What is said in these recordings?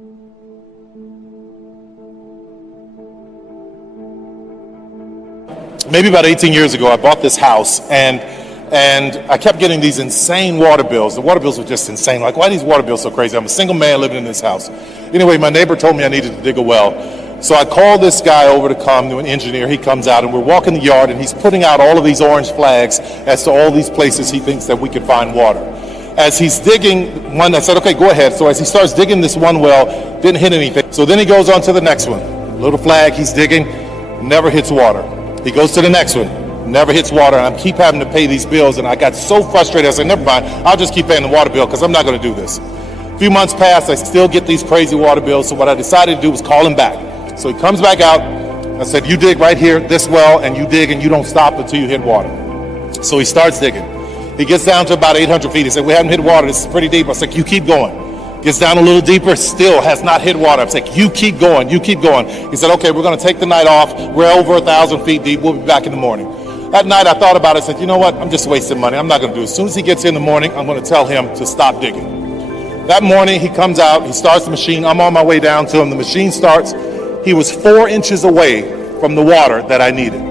Maybe about 18 years ago, I bought this house, and I kept getting these insane water bills. The water bills were just insane. Like, why are these water bills so crazy? I'm a single man living in this house. Anyway, my neighbor told me I needed to dig a well. So I called this guy over to come, to an engineer. He comes out, and we're walking the yard, and he's putting out all of these orange flags as to all these places he thinks that we could find water. As he's digging one, I said, okay, go ahead. So as he starts digging this one well, didn't hit anything. So then he goes on to the next one. Little flag, he's digging, never hits water. He goes to the next one, never hits water, and I keep having to pay these bills, and I got so frustrated, I said, never mind, I'll just keep paying the water bill because I'm not going to do this. A few months passed, I still get these crazy water bills, so what I decided to do was call him back. So he comes back out, I said, you dig right here, this well, and you dig, and you don't stop until you hit water. So he starts digging. He gets down to about 800 feet. He said, we haven't hit water, this is pretty deep. I said, you keep going. Gets down a little deeper, still has not hit water. I'm saying, you keep going, you keep going. He said, okay, we're going to take the night off. We're over 1,000 feet deep. We'll be back in the morning. That night I thought about it. I said, you know what? I'm just wasting money. I'm not going to do it. As soon as he gets in the morning, I'm going to tell him to stop digging. That morning he comes out, he starts the machine. I'm on my way down to him. The machine starts. He was 4 inches away from the water that I needed.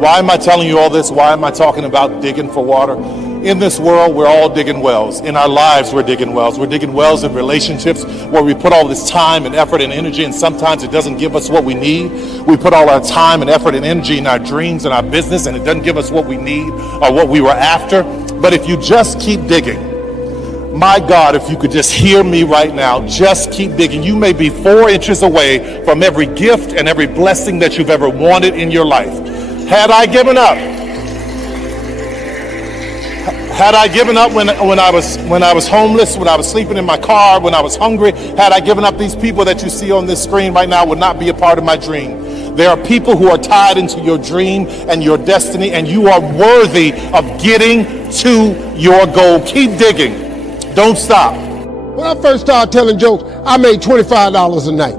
Why am I telling you all this? Why am I talking about digging for water? In this world, we're all digging wells. In our lives, we're digging wells. We're digging wells in relationships where we put all this time and effort and energy, and sometimes it doesn't give us what we need. We put all our time and effort and energy in our dreams and our business, and it doesn't give us what we need or what we were after. But if you just keep digging, my God, if you could just hear me right now, just keep digging. You may be 4 inches away from every gift and every blessing that you've ever wanted in your life. Had I given up when I was homeless, when I was sleeping in my car, when I was hungry, had I given up, these people that you see on this screen right now would not be a part of my dream. There are people who are tied into your dream and your destiny, and you are worthy of getting to your goal. Keep digging. Don't stop. When I first started telling jokes, I made $25 a night.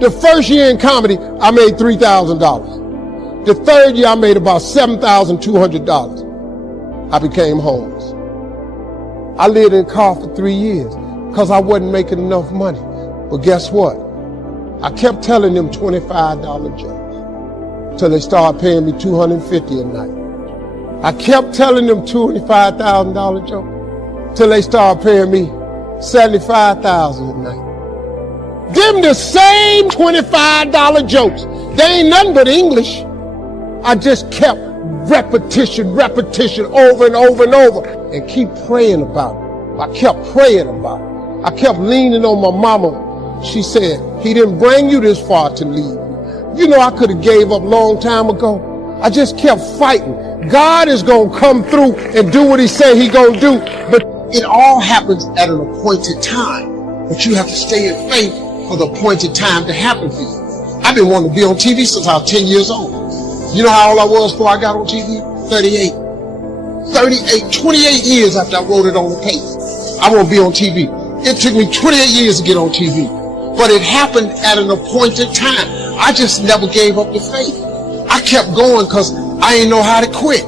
The first year in comedy, I made $3,000. The third year, I made about $7,200. I became homeless. I lived in a car for 3 years because I wasn't making enough money. But guess what? I kept telling them $25 jokes till they started paying me $250 a night. I kept telling them $25,000 jokes till they started paying me $75,000 a night. Them the same $25 jokes. They ain't nothing but English. I just kept repetition over and over and keep praying about it. I kept praying about it. I kept leaning on my mama. She said, he didn't bring you this far to leave you. You know, I could have gave up a long time ago. I just kept fighting. God is going to come through and do what he said he going to do. But it all happens at an appointed time. But you have to stay in faith for the appointed time to happen for you. I've been wanting to be on TV since I was 10 years old. You know how old I was before I got on TV? 38. 28 years after I wrote it on the paper. I want to be on TV. It took me 28 years to get on TV. But it happened at an appointed time. I just never gave up the faith. I kept going because I didn't know how to quit.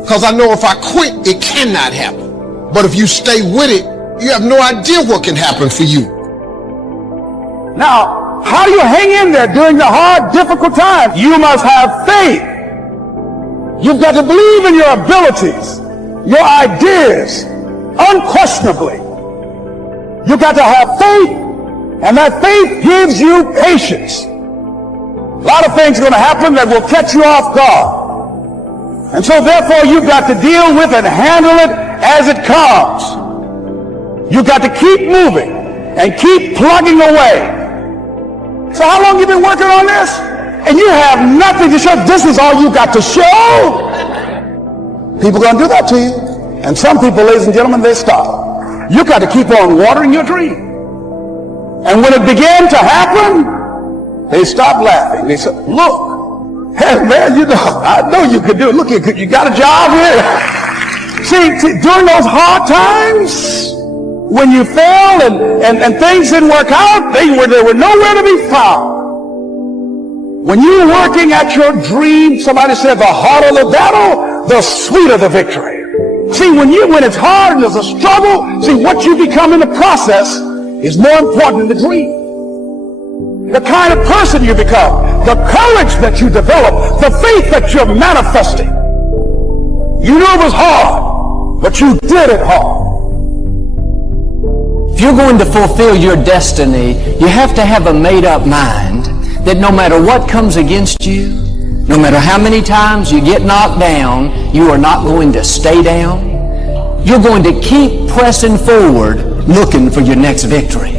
Because I know if I quit, it cannot happen. But if you stay with it, you have no idea what can happen for you. Now, how do you hang in there during the hard, difficult times? You must have faith. You've got to believe in your abilities, your ideas, unquestionably. You've got to have faith, and that faith gives you patience. A lot of things are going to happen that will catch you off guard. And so therefore you've got to deal with and handle it as it comes. You've got to keep moving and keep plugging away. So how long have you been working on this? And you have nothing to show. This is all you got to show. People are going to do that to you. And some people, ladies and gentlemen, they stop. You got to keep on watering your dream. And when it began to happen, they stopped laughing. They said, look, hey man, you know, I know you could do it. Look, you got a job here. See, during those hard times, when you failed and things didn't work out, they were nowhere to be found. When you're working at your dream, somebody said the harder the battle, the sweeter the victory. See, when it's hard and there's a struggle, see, what you become in the process is more important than the dream. The kind of person you become, the courage that you develop, the faith that you're manifesting. You knew it was hard, but you did it hard. If you're going to fulfill your destiny, you have to have a made-up mind that no matter what comes against you, no matter how many times you get knocked down, you are not going to stay down. You're going to keep pressing forward, looking for your next victory.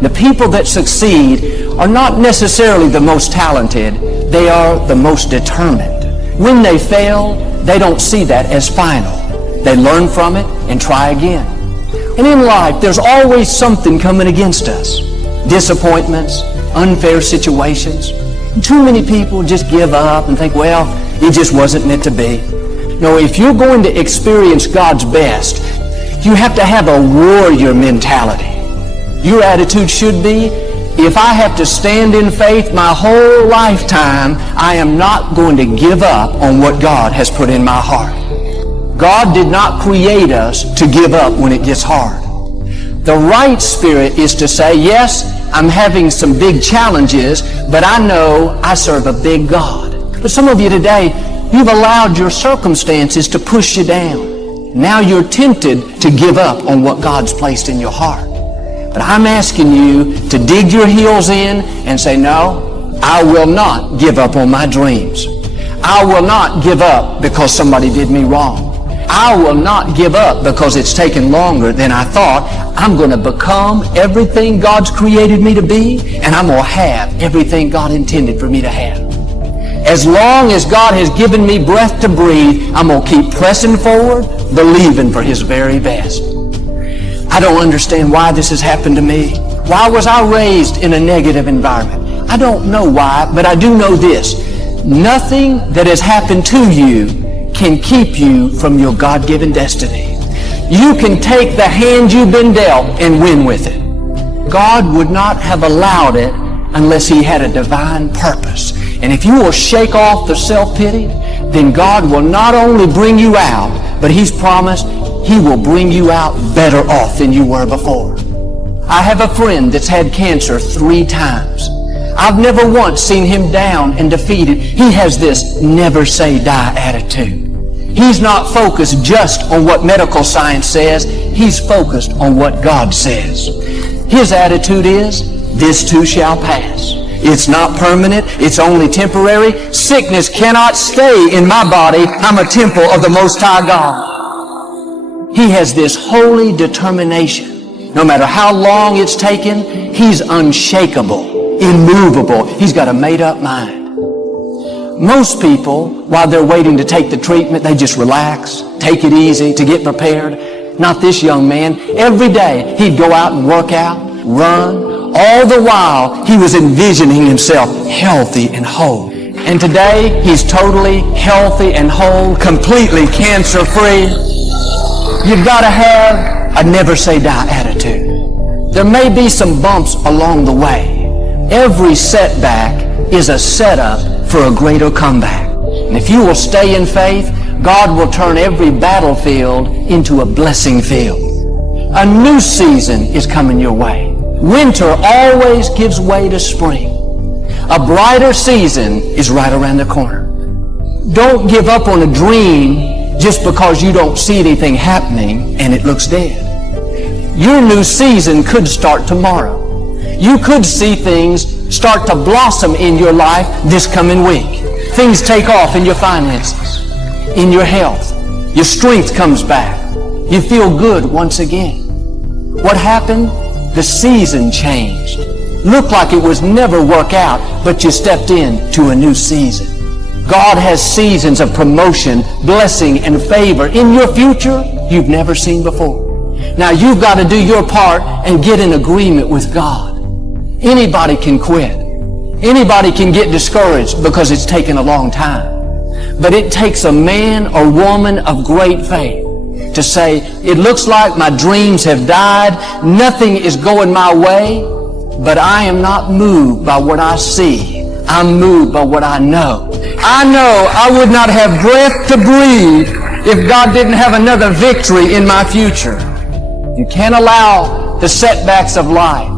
The people that succeed are not necessarily the most talented, they are the most determined. When they fail, they don't see that as final. They learn from it and try again. And in life, there's always something coming against us. Disappointments, unfair situations. And too many people just give up and think, well, it just wasn't meant to be. No, if you're going to experience God's best, you have to have a warrior mentality. Your attitude should be, if I have to stand in faith my whole lifetime, I am not going to give up on what God has put in my heart. God did not create us to give up when it gets hard. The right spirit is to say, yes, I'm having some big challenges, but I know I serve a big God. But some of you today, you've allowed your circumstances to push you down. Now you're tempted to give up on what God's placed in your heart. But I'm asking you to dig your heels in and say, no, I will not give up on my dreams. I will not give up because somebody did me wrong. I will not give up because it's taken longer than I thought. I'm going to become everything God's created me to be, and I'm going to have everything God intended for me to have. As long as God has given me breath to breathe, I'm going to keep pressing forward, believing for His very best. I don't understand why this has happened to me. Why was I raised in a negative environment? I don't know why, but I do know this. Nothing that has happened to you can keep you from your God-given destiny. You can take the hand you've been dealt and win with it. God would not have allowed it unless He had a divine purpose. And if you will shake off the self-pity, then God will not only bring you out, but He's promised He will bring you out better off than you were before. I have a friend that's had cancer 3 times. I've never once seen him down and defeated. He has this never say die attitude. He's not focused just on what medical science says. He's focused on what God says. His attitude is, this too shall pass. It's not permanent. It's only temporary. Sickness cannot stay in my body. I'm a temple of the Most High God. He has this holy determination. No matter how long it's taken, he's unshakable, immovable. He's got a made-up mind. Most people, while they're waiting to take the treatment, they just relax, take it easy to get prepared. Not this young man. Every day, he'd go out and work out, run. All the while, he was envisioning himself healthy and whole. And today, he's totally healthy and whole, completely cancer-free. You've got to have a never say die attitude. There may be some bumps along the way. Every setback is a setup for a greater comeback. And if you will stay in faith, God will turn every battlefield into a blessing field. A new season is coming your way. Winter always gives way to spring. A brighter season is right around the corner. Don't give up on a dream just because you don't see anything happening and it looks dead. Your new season could start tomorrow. You could see things start to blossom in your life this coming week. Things take off in your finances, in your health. Your strength comes back. You feel good once again. What happened? The season changed. Looked like it was never work out, but you stepped into a new season. God has seasons of promotion, blessing, and favor in your future you've never seen before. Now you've got to do your part and get in agreement with God. Anybody can quit. Anybody can get discouraged because it's taken a long time. But it takes a man or woman of great faith to say, it looks like my dreams have died, nothing is going my way, but I am not moved by what I see. I'm moved by what I know. I know I would not have breath to breathe if God didn't have another victory in my future. You can't allow the setbacks of life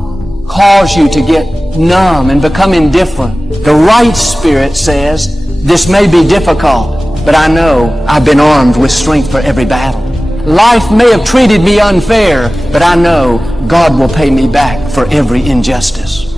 cause you to get numb and become indifferent, the right spirit says, this may be difficult, but I know I've been armed with strength for every battle. Life may have treated me unfair, but I know God will pay me back for every injustice.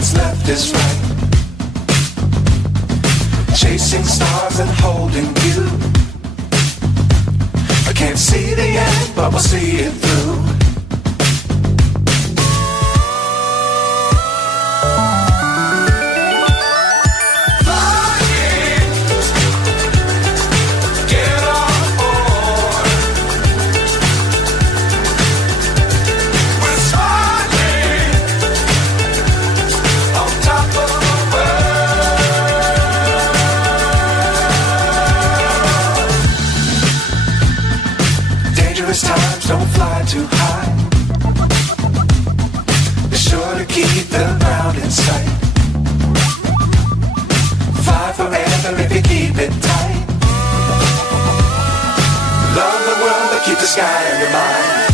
what's left is right. Chasing stars and holding you. I can't see the end, but we'll see it through. Times don't fly too high. Be sure to keep the ground in sight. Fly forever if you keep it tight. Love the world, but keep the sky on your mind.